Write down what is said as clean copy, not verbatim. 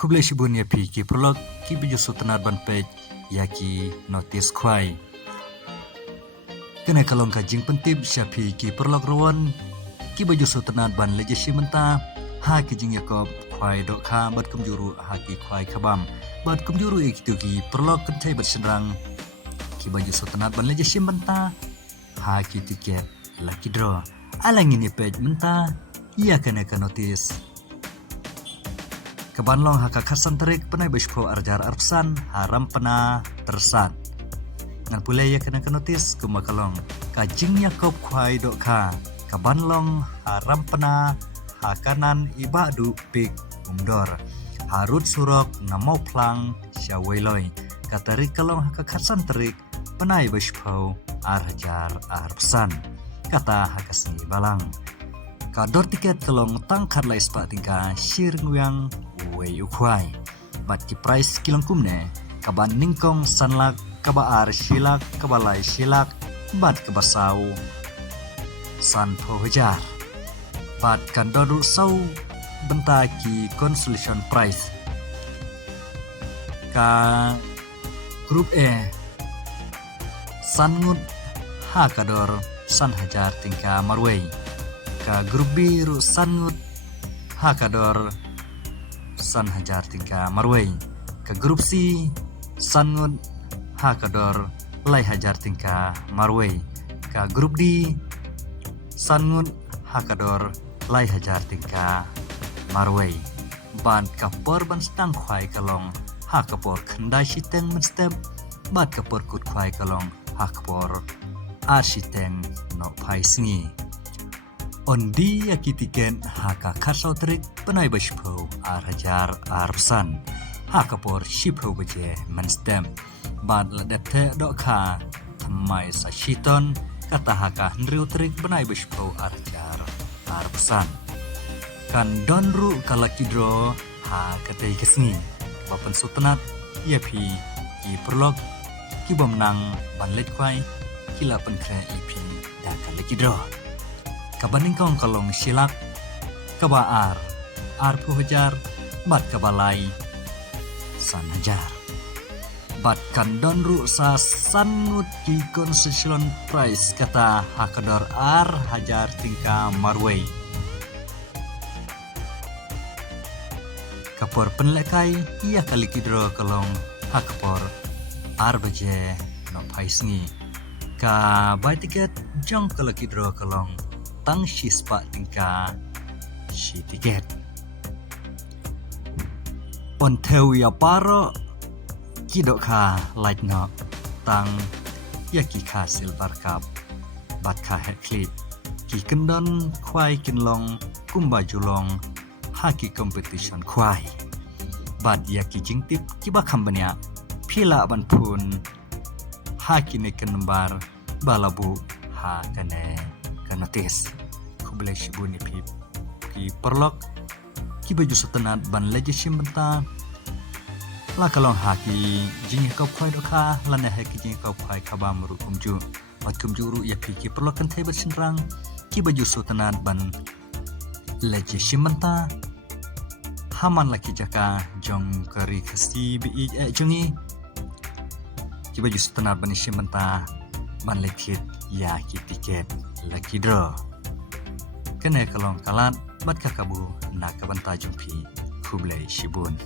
Kublai shibun ya pi ki prolog ki biju sutanat ban page ya ki notice kwai. Kena kalong ka jing pentib syapi ki prolog rawan ki baju sutanat ban leje shimenta ha ki jing yakob kwai dok kha bat kumjuru ha ki kwai khabam bat kumjuru ikitu ki prolog kentai bat senrang ki baju sutanat ban leje shimenta ha ki tiket lucky draw alangin ya page menta ia kena ka notice Kebanlong haka khasan terik penai bishpo arjar arpsan haram pena tersat. Ngan pulai ya kena notis kumakalong kajing Yakob kwai dok ka kebanlong haram pena hakanan ibadu pik umdor harut surok namau plang syawailoy katarik kalong haka khasan terik penai bishpo arjar arpsan kata haka seni balang. Kador tiket kelong tangkar lai spa tingka shir nguyang wei ukwai. Bat ki price kilong kumne kaban ningkong sanlak kabaar shilak kabalai shilak bat kabasau san pohajar. Bat kandoru sau benta ki consolation prize. Ka grup E sangut ha kador san hajar tingka marwei. Ka grup B ru sangut hakador san hajar tingka marwei. Ka grup C sangut hakador lai hajar tingka marwei. Ka grup D sangut hakador lai hajar tingka marwei. Ban kapor ban stang khwai kalong hakapor khandai siteng menstem bat kapor kut khwai kalong hakapor arsiteng no phai singi. Ondi yakitiken haka kasau terik penai bashpo arhajar arpsan hakapor shipho baje menstem bad ledete dokha thamai sashiton kata haka nriu terik penai bashpo arhajar arpsan kan donru kalakidro ha katai kesni bapan sutanat yapi ki prolog ki bomnang banlet kwai kila penkre ipi da kalakidro kabaning kong kalong silak kabaar arpu hajar bat kabalai san hajar bat kandon ru sa sanut ki concession price kata hakador ar hajar tingka marwei kapor penlekai ia kali kidro kalong hakapor ar baje no paisngi ka bai tiket jong kala kidro kalong tang shispa tingka si tiket on teu ya paro kidok ka like no tang yaki ka silver cup bat ka hekli ki kendon kwai kinlong kumba julong haki competition kwai bat yaki jingtip kiba kambanya pila ban pun haki ne kenbar balabu ha kane notis kublai shibuni pip ki perlok ki baju setenat ban leje shimbenta la kalong haki jing kau khoi dokha lana haki jing kau khoi khabam ru kumju bat kumju ru ya ki perlok kan thai bersenrang ki baju setenat ban leje shimbenta haman laki jaka jong kari khasi bi jongi ki baju setenat ban shimbenta ban lekit ya ki tiket lucky draw kena kalong kalat bat kakabu nak kabanta jumpi kublai shibun